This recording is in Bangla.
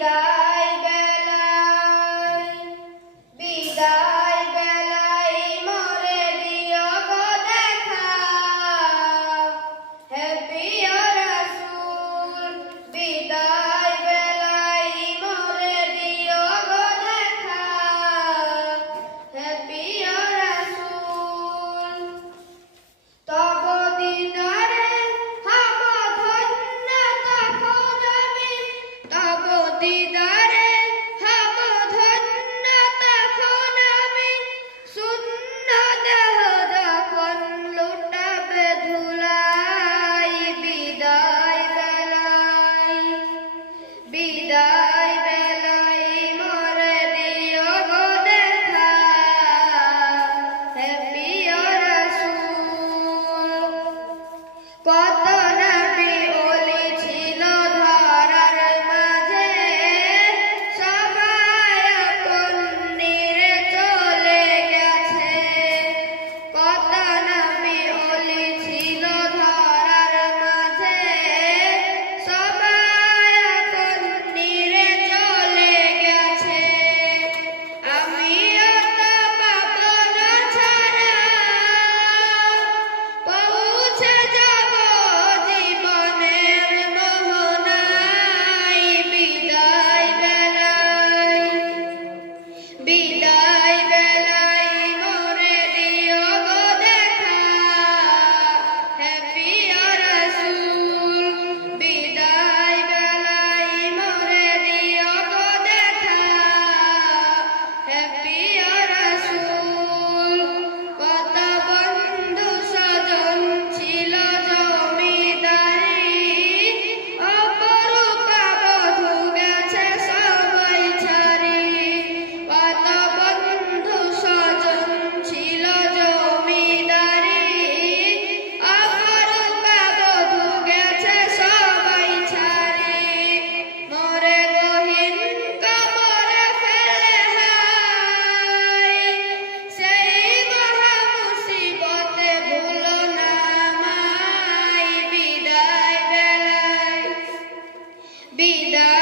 বিদায় বেলায় বিদায় বেলায় মোরে দিও গো দেখা হে প্রিয় রাসূল বিদায় বেলায় মোরে দিও গো দেখা হে প্রিয় রাসূল তব দিদারে হব ধন্য তখন আমি তব দিদারে হব ধন্য তখন আমি শূন্য দেহ যখন লুটাবে ধুলাই বিদায় বেলায় বিদায় বেলায় মোরে দিও গো দেখা হে প্রিয় রাসূল কত নবী ওলি ছিল ধরার মাঝে সবাই আপন নিরে চলে গেছে কত নবী ওলি ছিল ধরার মাঝে সবাই আপন নিরে চলে গেছে আমিও তো পাবো না ছাড়া পৌঁছে যাব জীবনের মোহনায় বিদায় বেলায় বিদায় বেলায় মোরে দিও গো দেখা হে প্রিয় রাসূল বিদায় বেলায় মোরে দিও গো দেখা হে প্রিয় রাসূল কত বন্ধু স্বজন ছিল জমিদারি অপরূপা বধূ গেছে সবাই ছাড়ি কত বন্ধু স্বজন ছিল জমিদারি অপরূপা বধূ গেছে সবাই ছাড়ি মোরে গহীন কবরে ফেলে হায় সেই মহা মুসিবতে ভুলো না আমায় বিদায় বেলায় বিদায়